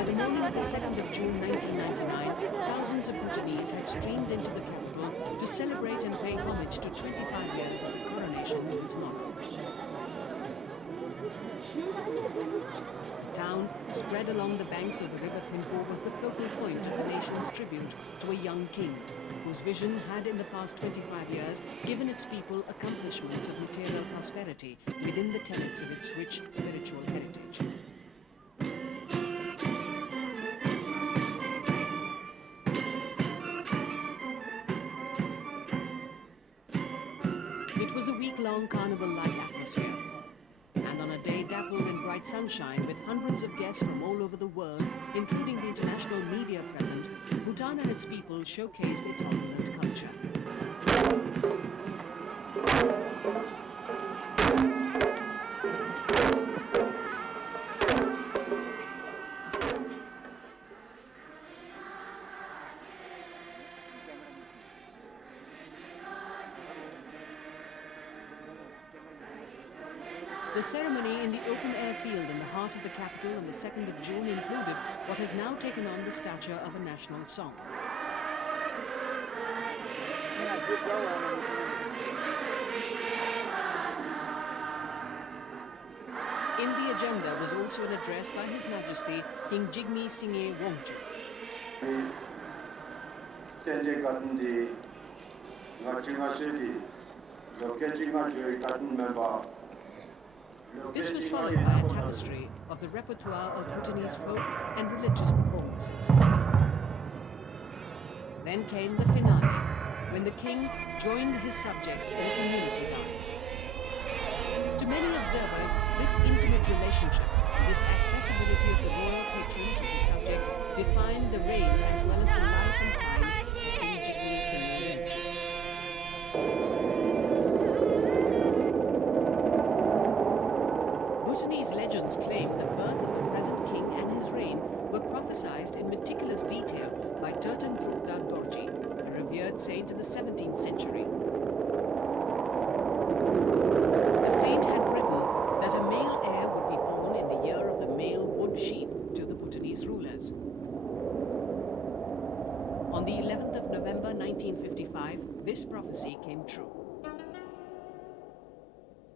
By the morning of the 2nd of June 1999, thousands of Bhutanese had streamed into the capital to celebrate and pay homage to 25 years of the coronation of its monarch. The town, spread along the banks of the river Thimphu, was the focal point of the nation's tribute to a young king, whose vision had in the past 25 years given its people accomplishments of material prosperity within the tenets of its rich spiritual heritage. It was a week-long carnival-like atmosphere, and on a day dappled in bright sunshine with hundreds of guests from all over the world, including the international media present, Bhutan and its people showcased its opulent culture. The ceremony in the open-air field in the heart of the capital on the 2nd of June included what has now taken on the stature of a national song. In the agenda was also an address by His Majesty King Jigme Singye Wangchuk. This was followed by a tapestry of the repertoire of Bhutanese folk and religious performances. Then came the finale, when the king joined his subjects in a community dance. To many observers, this intimate relationship and this accessibility of the royal patron to his subjects defined the reign as well as the life and times of King Jigme Singye Wangchuk. Bhutanese legends claim the birth of the present king and his reign were prophesied in meticulous detail by Turton Trukda Dorji, a revered saint in the 17th century. The saint had written that a male heir would be born in the year of the male wood sheep to the Bhutanese rulers. On the 11th of November 1955, this prophecy came true.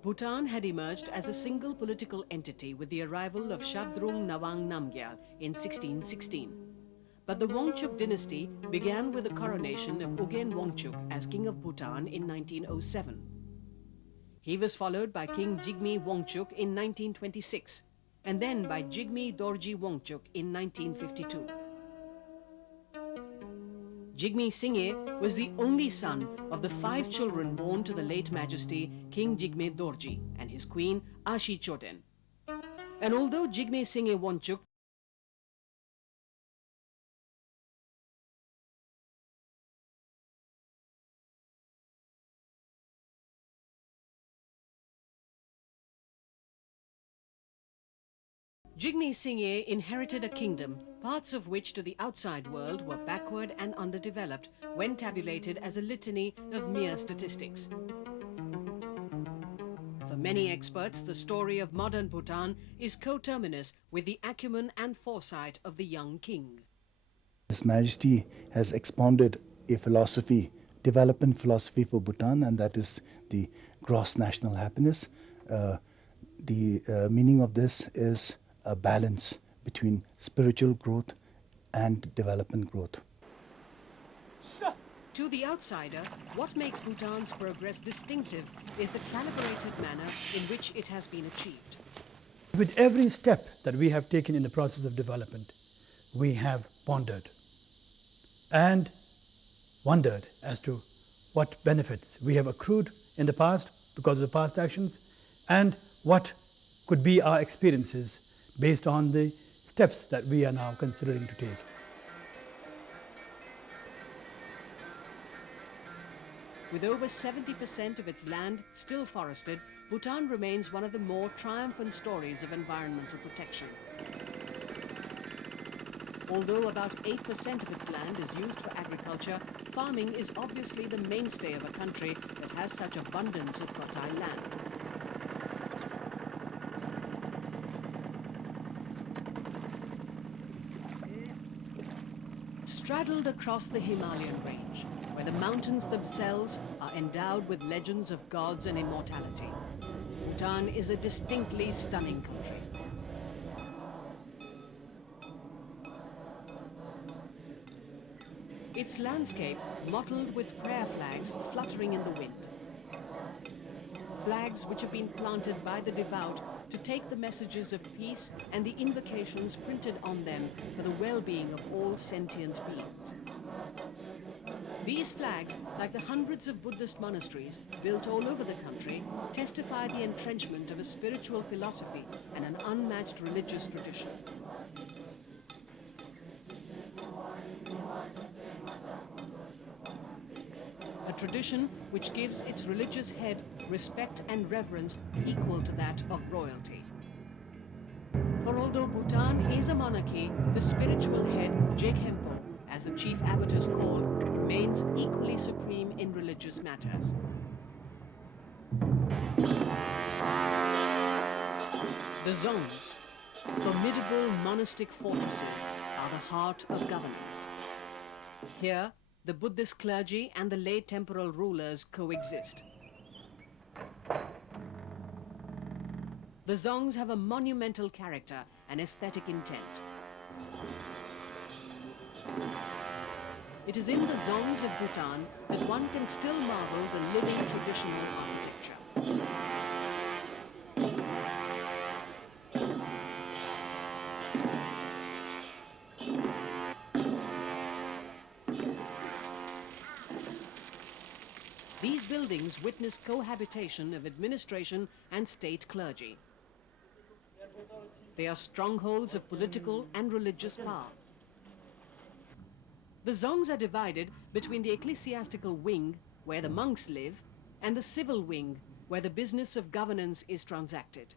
Bhutan had emerged as a single political entity with the arrival of Shabdrung Nawang Namgyal in 1616. But the Wangchuk dynasty began with the coronation of Ugyen Wangchuk as King of Bhutan in 1907. He was followed by King Jigme Wangchuk in 1926, and then by Jigme Dorji Wangchuk in 1952. Jigme Singye was the only son of the 5 children born to the late Majesty King Jigme Dorji and his queen Ashi Choden. And although Jigme Singye Wangchuk Jigme Singye inherited a kingdom, parts of which to the outside world were backward and underdeveloped when tabulated as a litany of mere statistics. For many experts, the story of modern Bhutan is coterminous with the acumen and foresight of the young king. His Majesty has expounded a philosophy, development philosophy for Bhutan, and that is the gross national happiness. The meaning of this is a balance between spiritual growth and development growth. To the outsider, what makes Bhutan's progress distinctive is the calibrated manner in which it has been achieved. With every step that we have taken in the process of development, we have pondered and wondered as to what benefits we have accrued in the past because of past actions, and what could be our experiences based on the steps that we are now considering to take. With over 70% of its land still forested, Bhutan remains one of the more triumphant stories of environmental protection. Although about 8% of its land is used for agriculture, farming is obviously the mainstay of a country that has such abundance of fertile land. Straddled across the Himalayan range, where the mountains themselves are endowed with legends of gods and immortality, Bhutan is a distinctly stunning country. Its landscape mottled with prayer flags fluttering in the wind. Flags which have been planted by the devout to take the messages of peace and the invocations printed on them for the well-being of all sentient beings. These flags, like the hundreds of Buddhist monasteries built all over the country, testify the entrenchment of a spiritual philosophy and an unmatched religious tradition. A tradition which gives its religious head respect and reverence equal to that of royalty. For although Bhutan is a monarchy, the spiritual head, Jekhenpo, as the chief abbot is called, remains equally supreme in religious matters. The Dzongs, formidable monastic fortresses, are the heart of governance. Here, the Buddhist clergy and the lay temporal rulers coexist. The Dzongs have a monumental character and aesthetic intent. It is in the Dzongs of Bhutan that one can still marvel the living traditional architecture. These buildings witness cohabitation of administration and state clergy. They are strongholds of political and religious power. The Dzongs are divided between the ecclesiastical wing, where the monks live, and the civil wing, where the business of governance is transacted.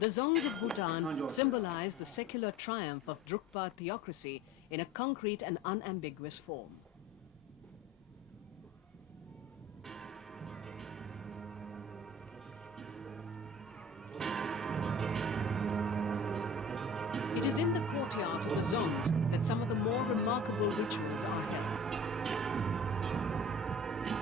The Dzongs of Bhutan symbolize the secular triumph of Drukpa theocracy in a concrete and unambiguous form. It is in the courtyard of the Dzongs that some of the more remarkable rituals are held.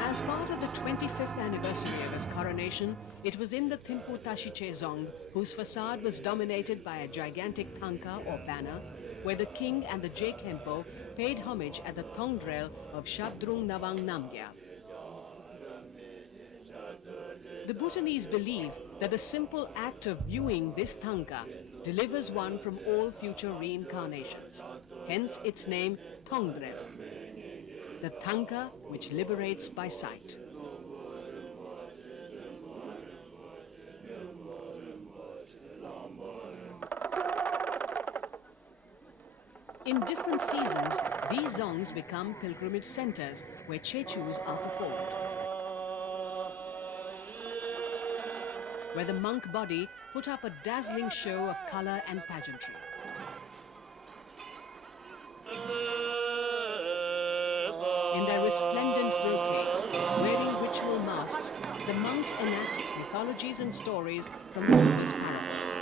As part of the 25th anniversary of his coronation, it was in the Thimphu Tashiche Dzong, whose facade was dominated by a gigantic tanka or banner, where the king and the Jekhenpo paid homage at the Thongdrel of Shabdrung Nawang Namgyal. The Bhutanese believe that the simple act of viewing this tanka delivers one from all future reincarnations, hence its name Thongdrel, the tanka which liberates by sight. In different seasons, these Dzongs become pilgrimage centers where chechus are performed, where the monk body put up a dazzling show of color and pageantry. In their resplendent brocades, wearing ritual masks, the monks enact mythologies and stories from the Buddhist parables.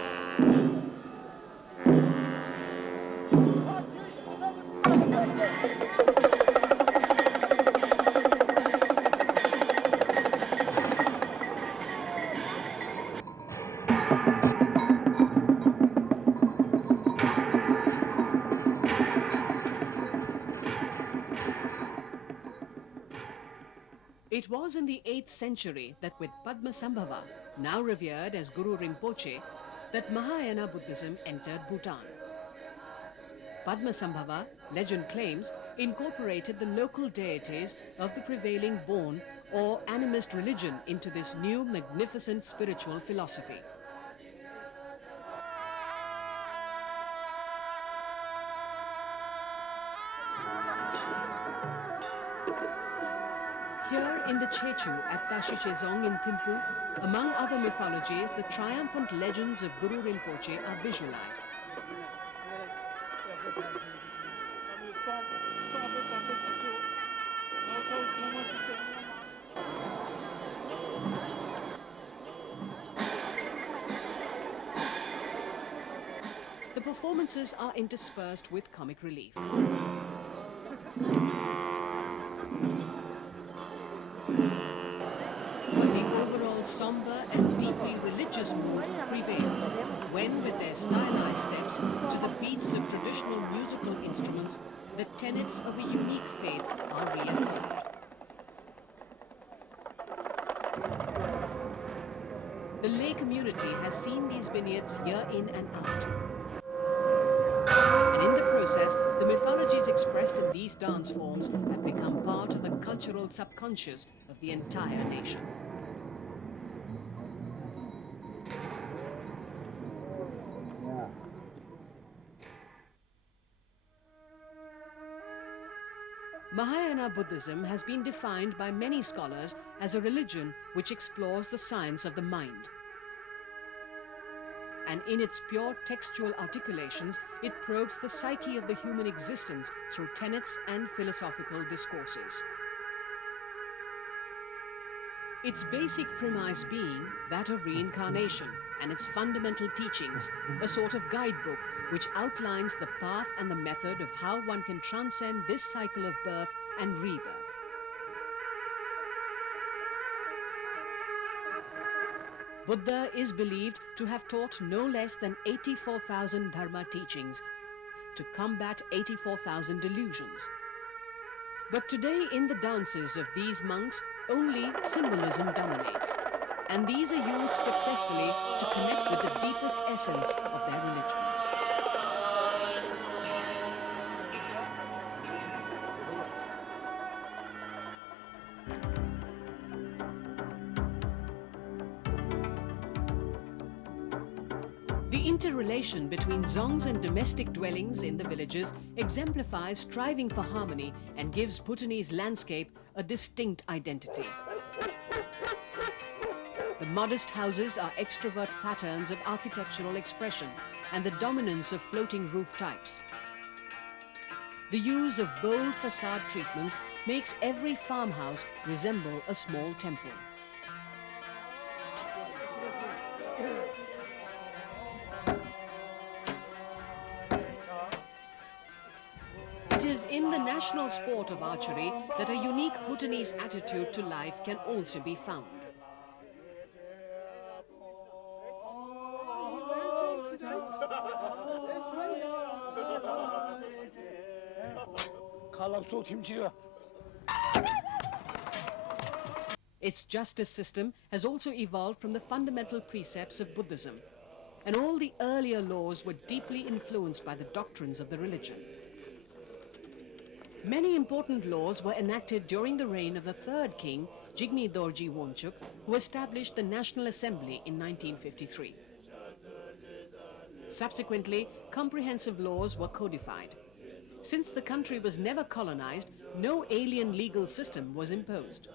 It was in the 8th century that with Padmasambhava, now revered as Guru Rinpoche, that Mahayana Buddhism entered Bhutan. Padmasambhava, legend claims, incorporated the local deities of the prevailing Bon or animist religion into this new magnificent spiritual philosophy. Here in the Chechu at Tashiche Dzong in Thimphu, among other mythologies, the triumphant legends of Guru Rinpoche are visualized. performances are interspersed with comic relief. But the overall somber and deeply religious mood prevails when, with their stylized steps to the beats of traditional musical instruments, the tenets of a unique faith are reaffirmed. The lay community has seen these vineyards year in and out. And in the process, the mythologies expressed in these dance forms have become part of the cultural subconscious of the entire nation. Mahayana Buddhism has been defined by many scholars as a religion which explores the science of the mind. And in its pure textual articulations, it probes the psyche of the human existence through tenets and philosophical discourses. Its basic premise being that of reincarnation and its fundamental teachings, a sort of guidebook which outlines the path and the method of how one can transcend this cycle of birth and rebirth. Buddha is believed to have taught no less than 84,000 dharma teachings to combat 84,000 delusions. But today in the dances of these monks, only symbolism dominates, and these are used successfully to connect with the deepest essence of their religion. The interrelation between zongs and domestic dwellings in the villages exemplifies striving for harmony and gives Bhutanese landscape a distinct identity. The modest houses are extrovert patterns of architectural expression and the dominance of floating roof types. The use of bold facade treatments makes every farmhouse resemble a small temple. It is in the national sport of archery that a unique Bhutanese attitude to life can also be found. Its justice system has also evolved from the fundamental precepts of Buddhism, and all the earlier laws were deeply influenced by the doctrines of the religion. Many important laws were enacted during the reign of the third king, Jigme Dorji Wangchuk, who established the National Assembly in 1953. Subsequently, comprehensive laws were codified. Since the country was never colonized, no alien legal system was imposed.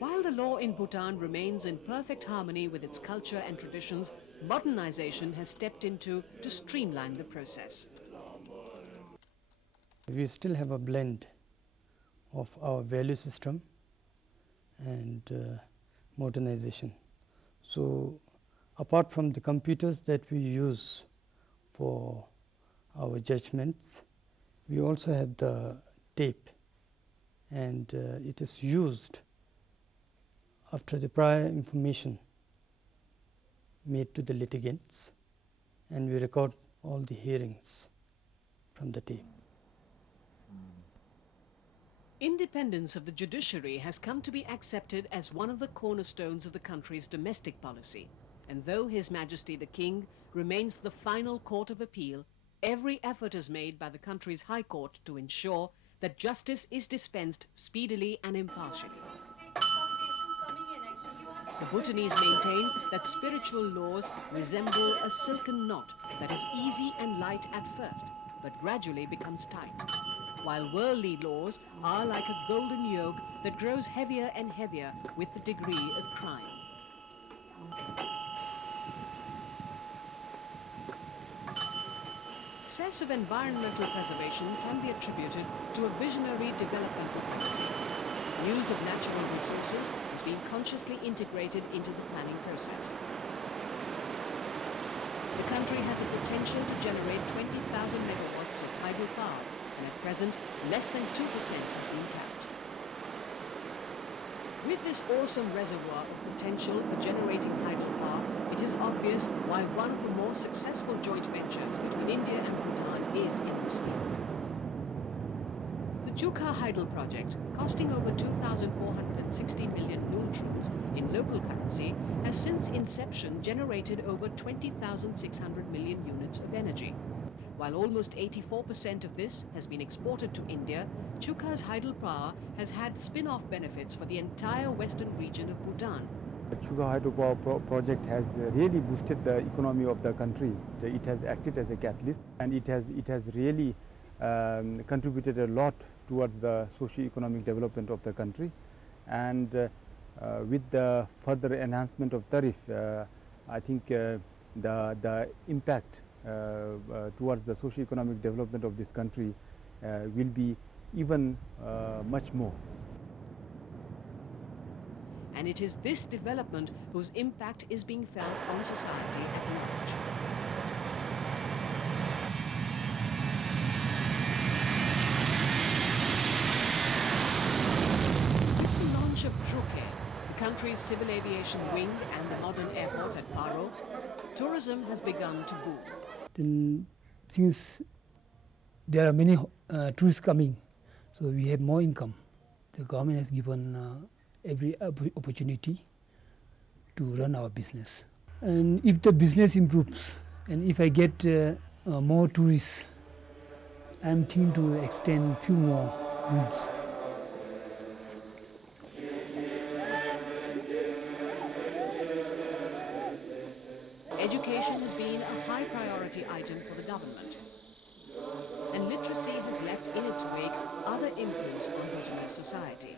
While the law in Bhutan remains in perfect harmony with its culture and traditions, modernization has stepped in to streamline the process. We still have a blend of our value system and modernization. So apart from the computers that we use for our judgments, we also have the tape, and it is used after the prior information made to the litigants, and we record all the hearings from the tape. Independence of the judiciary has come to be accepted as one of the cornerstones of the country's domestic policy. And though His Majesty the King remains the final court of appeal, every effort is made by the country's High Court to ensure that justice is dispensed speedily and impartially. The Bhutanese maintain that spiritual laws resemble a silken knot that is easy and light at first, but gradually becomes tight, while worldly laws are like a golden yoke that grows heavier and heavier with the degree of crime. Success of environmental preservation can be attributed to a visionary developmental policy. Use of natural resources has been consciously integrated into the planning process. the country has a potential to generate 20,000 megawatts of hydro power, and at present, less than 2% has been tapped. With this awesome reservoir of potential for generating hydropower, it is obvious why one of the more successful joint ventures between India and Bhutan is in this field. The Sugah hydro project, costing over 2,460 million noon in local currency, has since inception generated over 20,600 million units of energy. While almost 84% of this has been exported to India, Sugah's hydropower has had spin-off benefits for the entire western region of Bhutan. The Sugah Hydropower project has really boosted the economy of the country. It has acted as a catalyst, and it has really contributed a lot towards the socio-economic development of the country. And with the further enhancement of tariff, I think the impact towards the socio-economic development of this country will be even much more. And it is this development whose impact is being felt on society at large. With the launch of Hydropower, the country's civil aviation wing and the modern airport at Paro, tourism has begun to boom. Then, since there are many tourists coming, so we have more income. The government has given every opportunity to run our business. And if the business improves, and if I get more tourists, I'm thinking to extend few more rooms. Education has been a high priority item for the government, and literacy has left in its wake other imprints on Bhutanese society.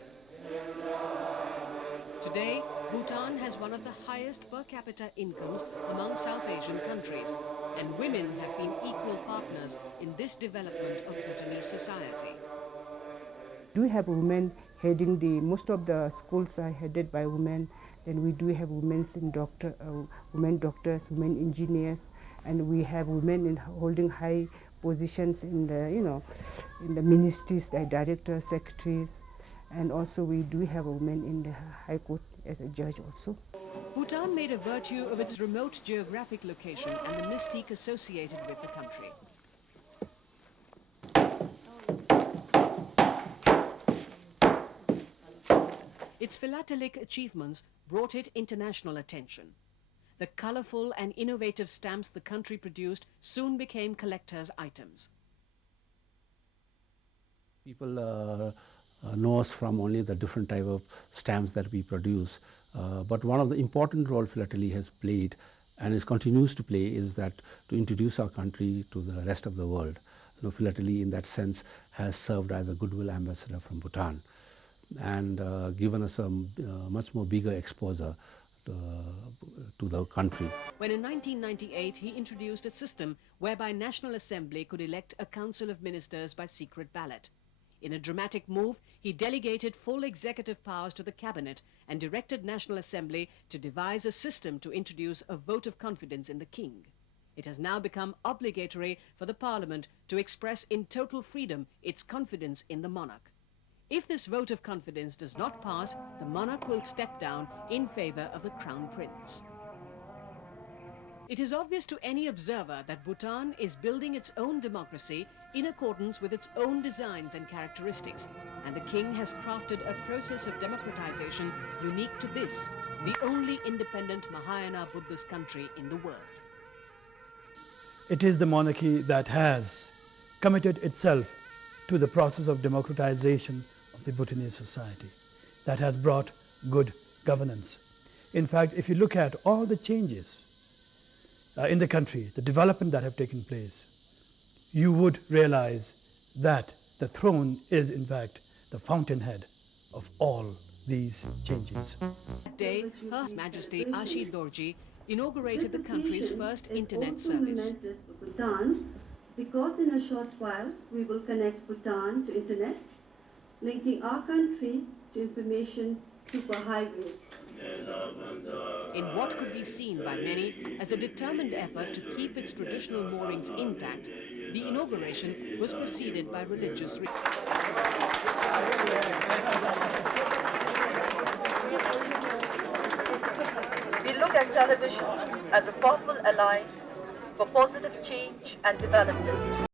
Today, Bhutan has one of the highest per capita incomes among South Asian countries, and women have been equal partners in this development of Bhutanese society. We do have women heading most of the schools are headed by women. Then we do have women doctors, women engineers, and we have women holding high positions in the ministries, like directors, secretaries, and also we do have a woman in the High Court as a judge also. Bhutan made a virtue of its remote geographic location and the mystique associated with the country. Its philatelic achievements brought it international attention. The colorful and innovative stamps the country produced soon became collectors' items. People know us from only the different type of stamps that we produce. But one of the important role philately has played and continues to play is that to introduce our country to the rest of the world. Philately in that sense has served as a goodwill ambassador from Bhutan and given us a much more bigger exposure to the country. When in 1998 he introduced a system whereby National Assembly could elect a council of ministers by secret ballot. In a dramatic move, he delegated full executive powers to the cabinet and directed National Assembly to devise a system to introduce a vote of confidence in the king. It has now become obligatory for the parliament to express in total freedom its confidence in the monarch. If this vote of confidence does not pass, the monarch will step down in favor of the crown prince. It is obvious to any observer that Bhutan is building its own democracy in accordance with its own designs and characteristics, and the king has crafted a process of democratization unique to this, the only independent Mahayana Buddhist country in the world. It is the monarchy that has committed itself to the process of democratization of the Bhutanese society, that has brought good governance. In fact, if you look at all the changes in the country, the development that have taken place, you would realize that the throne is in fact the fountainhead of all these changes. That day, Her Majesty Ashi Dorji inaugurated the country's first internet service. This occasion is also momentous for Bhutan because in a short while we will connect Bhutan to internet, linking our country to information superhighway. In what could be seen by many as a determined effort to keep its traditional moorings intact, the inauguration was preceded by religious We look at television as a powerful ally for positive change and development.